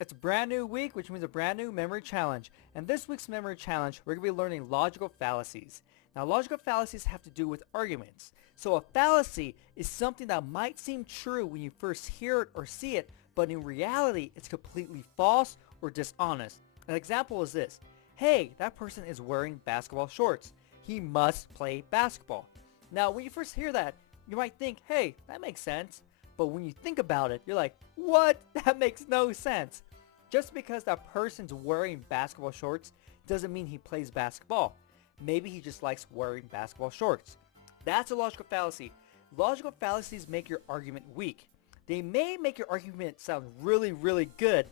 It's a brand new week, which means a brand new memory challenge. And this week's memory challenge, we're going to be learning logical fallacies. Now, logical fallacies have to do with arguments. So a fallacy is something that might seem true when you first hear it or see it, but in reality, it's completely false or dishonest. An example is this. Hey, that person is wearing basketball shorts. He must play basketball. Now, when you first hear that, you might think, hey, that makes sense. But when you think about it, you're like, what? That makes no sense. Just because that person's wearing basketball shorts doesn't mean he plays basketball. Maybe he just likes wearing basketball shorts. That's a logical fallacy. Logical fallacies make your argument weak. They may make your argument sound really, really good,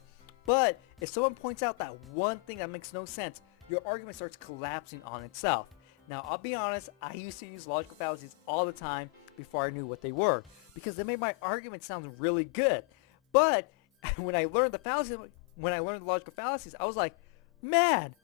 but if someone points out that one thing that makes no sense, your argument starts collapsing on itself. Now, I'll be honest, I used to use logical fallacies all the time before I knew what they were because they made my argument sound really good. But when I learned the logical fallacies, I was like, man,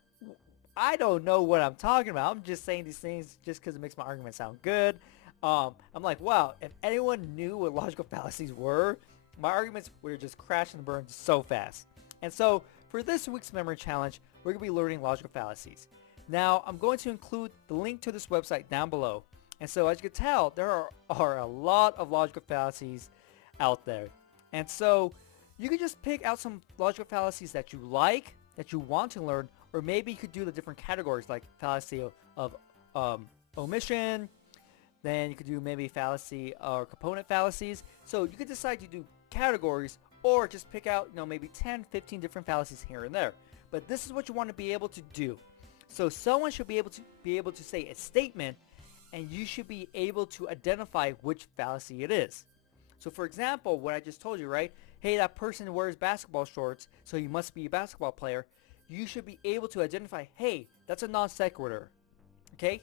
I don't know what I'm talking about. I'm just saying these things just because it makes my argument sound good. I'm like, wow, if anyone knew what logical fallacies were, my arguments would just crash and burn so fast. And so for this week's memory challenge, we're going to be learning logical fallacies. Now, I'm going to include the link to this website down below. And so as you can tell, there are a lot of logical fallacies out there. And so you can just pick out some logical fallacies that you like, that you want to learn, or maybe you could do the different categories like fallacy of omission. Then you could do maybe fallacy or component fallacies. So you could decide to do categories or just pick out, maybe 10, 15 different fallacies here and there. But this is what you want to be able to do. So someone should be able to say a statement, and you should be able to identify which fallacy it is. So for example, what I just told you, right? Hey, that person wears basketball shorts, so he must be a basketball player. You should be able to identify, hey, that's a non sequitur. Okay?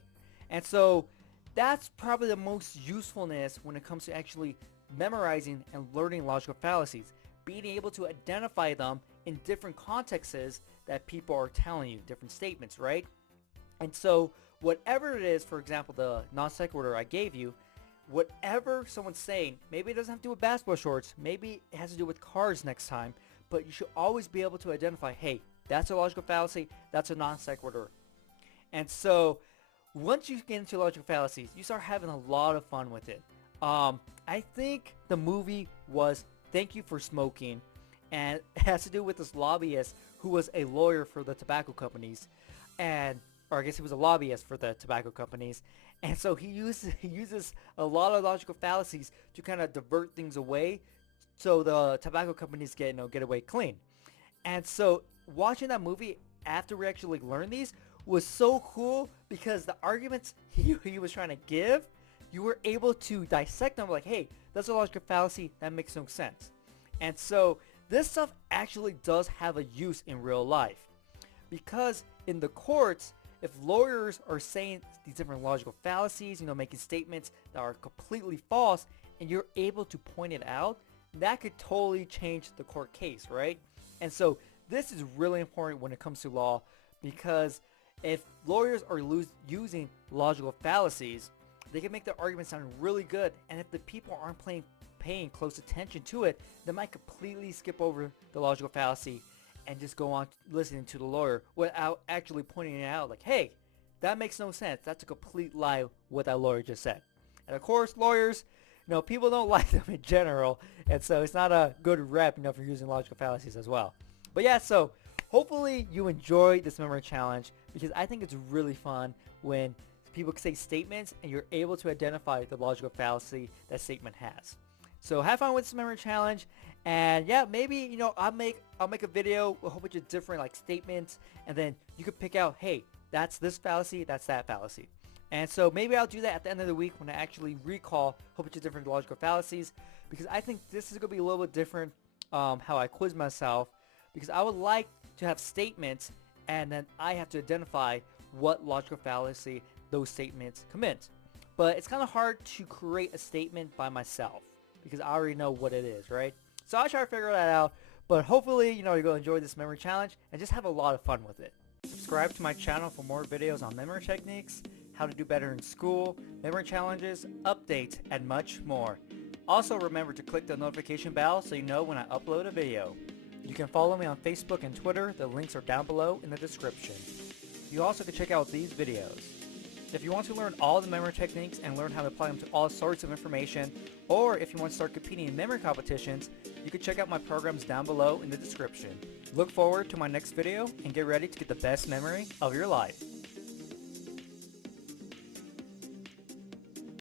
And so that's probably the most usefulness when it comes to actually memorizing and learning logical fallacies. Being able to identify them in different contexts that people are telling you, different statements, right? And so whatever it is, for example, the non sequitur I gave you, whatever someone's saying, maybe it doesn't have to do with basketball shorts, maybe it has to do with cars next time, but you should always be able to identify, hey, that's a logical fallacy, that's a non sequitur. And so once you get into logical fallacies, you start having a lot of fun with it. I think the movie was Thank You for Smoking, and it has to do with this lobbyist who was a lawyer for the tobacco companies, or I guess he was a lobbyist for the tobacco companies, and so he uses a lot of logical fallacies to kind of divert things away, so the tobacco companies get away clean. And so watching that movie after we actually learned these was so cool because the arguments he was trying to give, you were able to dissect them like, hey, that's a logical fallacy, that makes no sense. And so this stuff actually does have a use in real life because in the courts, if lawyers are saying these different logical fallacies, making statements that are completely false, and you're able to point it out, that could totally change the court case, right? And so this is really important when it comes to law because if lawyers are using logical fallacies, they can make their argument sound really good. And if the people aren't paying close attention to it, they might completely skip over the logical fallacy and just go on listening to the lawyer without actually pointing it out like, hey, that makes no sense. That's a complete lie what that lawyer just said. And of course, lawyers, people don't like them in general. And so it's not a good rep, for using logical fallacies as well. But yeah, so hopefully you enjoy this memory challenge because I think it's really fun when people say statements and you're able to identify the logical fallacy that statement has. So have fun with this memory challenge, and yeah, maybe I'll make a video with a whole bunch of different like statements, and then you could pick out, hey, that's this fallacy, that's that fallacy. And so maybe I'll do that at the end of the week when I actually recall a whole bunch of different logical fallacies, because I think this is gonna be a little bit different how I quiz myself, because I would like to have statements and then I have to identify what logical fallacy those statements commit. But it's kind of hard to create a statement by myself because I already know what it is, right? So I'll try to figure that out, but hopefully, you're going to enjoy this memory challenge and just have a lot of fun with it. Subscribe to my channel for more videos on memory techniques, how to do better in school, memory challenges, updates, and much more. Also remember to click the notification bell so you know when I upload a video. You can follow me on Facebook and Twitter. The links are down below in the description. You also can check out these videos. If you want to learn all the memory techniques and learn how to apply them to all sorts of information, or if you want to start competing in memory competitions, you can check out my programs down below in the description. Look forward to my next video and get ready to get the best memory of your life.